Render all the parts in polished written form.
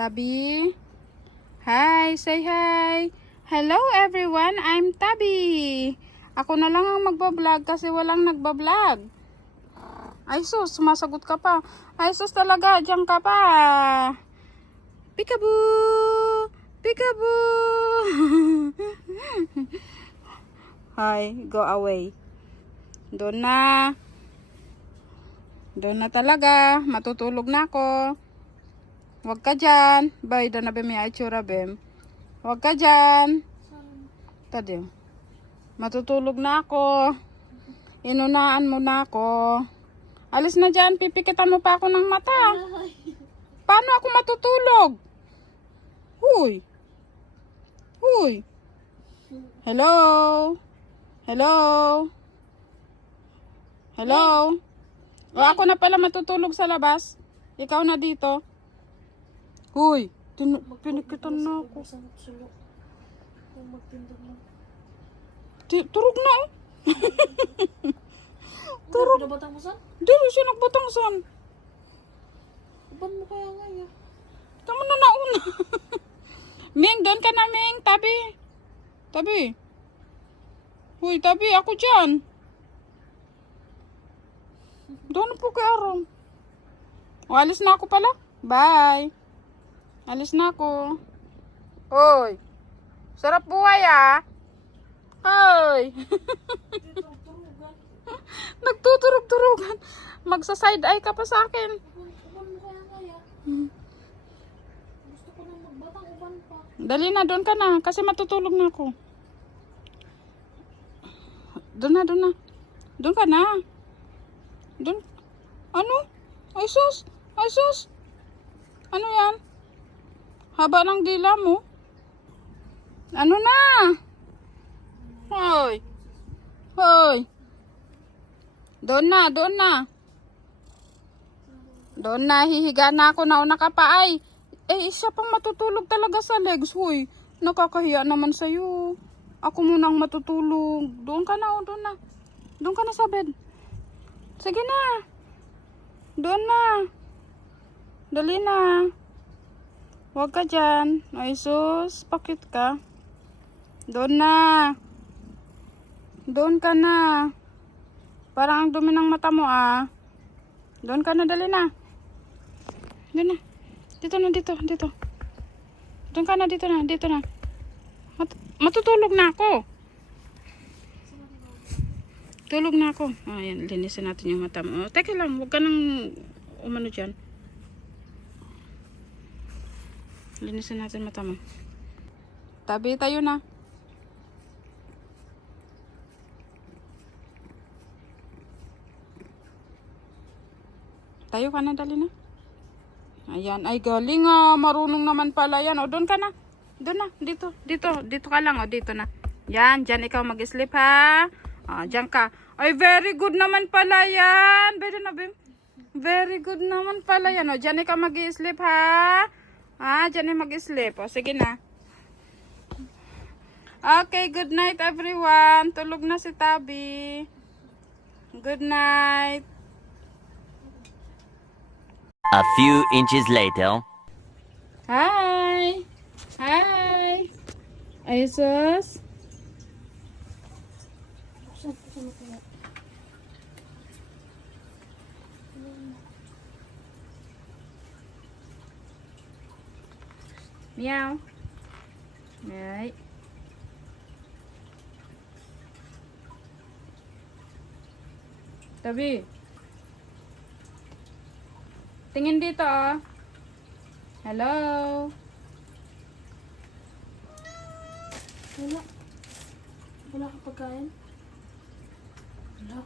Tabi. Hi, say hi. Hello everyone, I'm Tabi. Ako na lang ang magbablog kasi walang nagbablog. Ay sus, sumasagot ka pa. Ay sus talaga, diyan ka pa. Peekaboo! Peekaboo! Hi, go away. Doon na. Doon na talaga. Matutulog na ako. Huwag ka dyan. Bayda na bem yung itsura bem. Huwag ka dyan. Tadi. Matutulog na ako. Inunaan mo na ako. Alis na dyan. Pipikitan mo pa ako ng mata. Paano ako matutulog? Huy. Huy. Hello. Hello. Hello. O ako na pala matutulog sa labas. Ikaw na dito. Huy, pinikitan na ako. Turog na eh. Turog. Dili siya nagbatangsan. Ban mo kaya nga ya? Tama na nauna. Ming, doon ka na Ming. Tabi. Tabi. Huy, tabi. Ako dyan. Doon po kay Aram. O, alis na ako pala. Bye. Alis na ako. Hoy. Sarap buhay ah. Hoy. Nagtuturog-turugan. Magsa-side eye ka pa sa akin. Uban mo kaya nga ya? Gusto ko na magbatang uban pa. Dali na, doon ka na. Kasi matutulog na ako. Doon na, doon na. Doon ka na. Doon. Ano? Ay sus. Ay sus. Ano yan? Haba ng dila mo. Ano na? Hoy. Hoy. Doon na, doon na. Doon na, hihiga na ako. Nauna ka pa ay. Eh, isa pang matutulog talaga sa legs. Hoy, nakakahiya naman sa'yo. Ako muna ang matutulog. Doon ka na, doon na. Doon ka na sa bed. Sige na. Doon na. Dali na. Huwag ka dyan. Ay sus, pakit ka. Doon na. Doon ka na. Parang ang dumi ng mata mo ah. Doon ka na, dali na. Doon na. Dito na, dito, dito. Doon ka na, dito na, dito na. Matutulog na ako. Tulog na ako. Ayan, linisin natin yung mata mo. Teka lang, huwag ka nang umano dyan. Linisin natin mata mo. Tabi tayo na. Tayo ka na, dali na. Ayan, ay galing ah. Marunong naman pala yan. O, doon ka na. Doon na, dito, dito. Dito ka lang, o, dito na. Yan, dyan ikaw mag-sleep ha. Ah, dyan ka. Ay, very good naman pala yan. Very good naman pala yan. O, dyan ikaw mag-sleep ha. Ah, dyan ay mag-sleep. O, sige na. Okay, good night everyone. Tulog na si Tabi. Good night. A few inches later. Hi. Hi. Ay, sus. Meow. Right. Tabi. Tingin dito oh. Hello. Wala. Wala ka pagkain? Wala.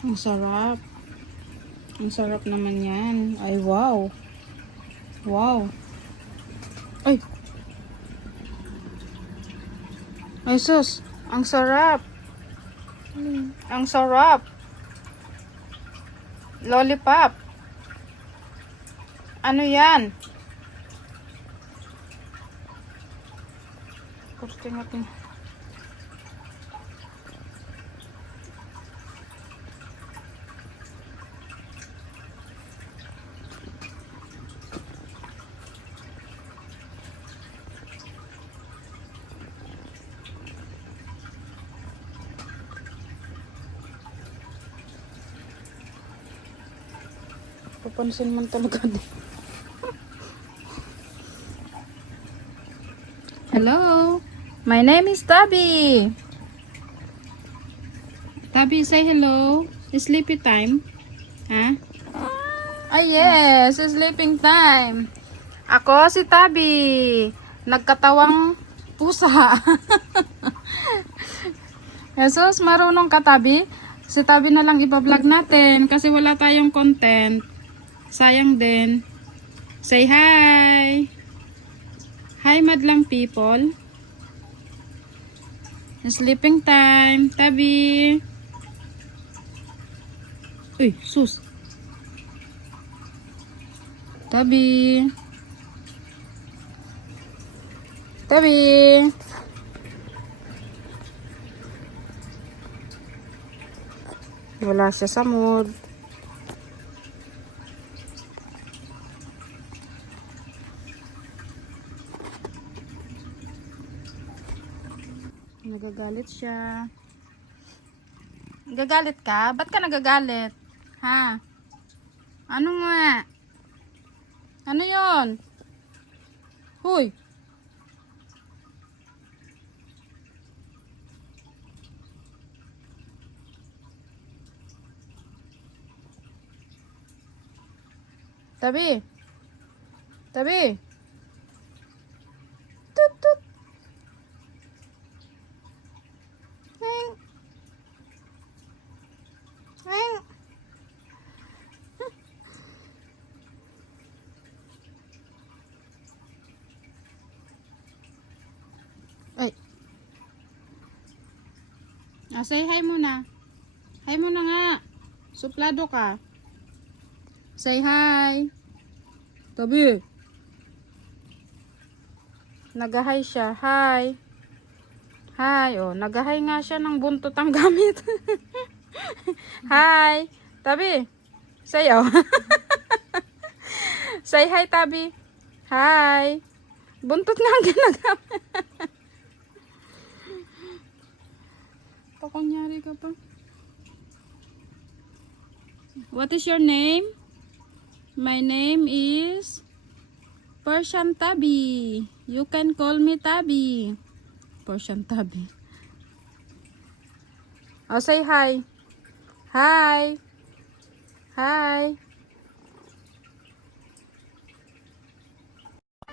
Ang sarap. Ang sarap naman yan. Ay, wow. Wow. Ay. Ay, sus. Ang sarap. Ang sarap. Lollipop. Ano yan? Kurting natin. Papansin man talaga din. Hello, my name is Tabby. Tabby, say hello. Sleepy time. Ha? Ah, yes, sleeping time. Ako si Tabby. Nagkatawang pusa. Jesus, marunong ka, Tabby? Si Tabby na lang iba-vlog natin kasi wala tayong content. Sayang din. Say hi. Hi, madlang people. Sleeping time. Tabby. Uy, sus. Tabby. Tabby. Wala siya sa mood. Nagagalit siya. Nagagalit ka? Ba't ka nagagalit? Ha? Ano nga? Ano yon? Huy! Tabi! Tabi! Tut tut! Ring! Ring! Ay! Say hi muna. Hi muna nga. Suplado ka. Say hi. Tabi. Nag-hi siya. Hi. Hi. Oh, nag-hi nga siya ng buntot ang gamit. Hi. Tabi. Say oh. Say hi, Tabi. Hi. Buntot na ang ginagamit. Pakunyari ka pa. What is your name? My name is Persian Tabby. You can call me Tabby. Persian Tabby. Oh, say hi. Hi. Hi.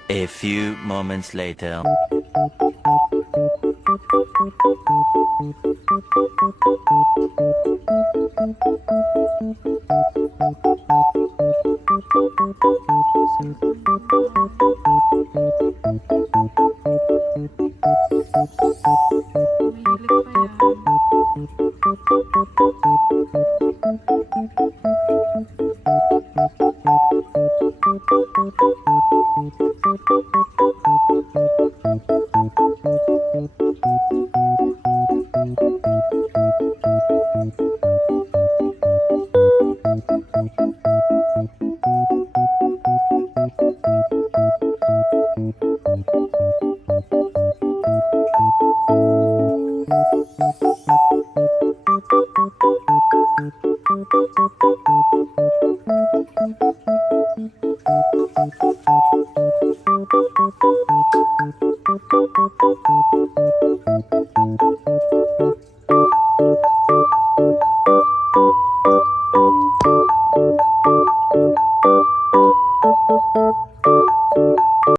A few moments later.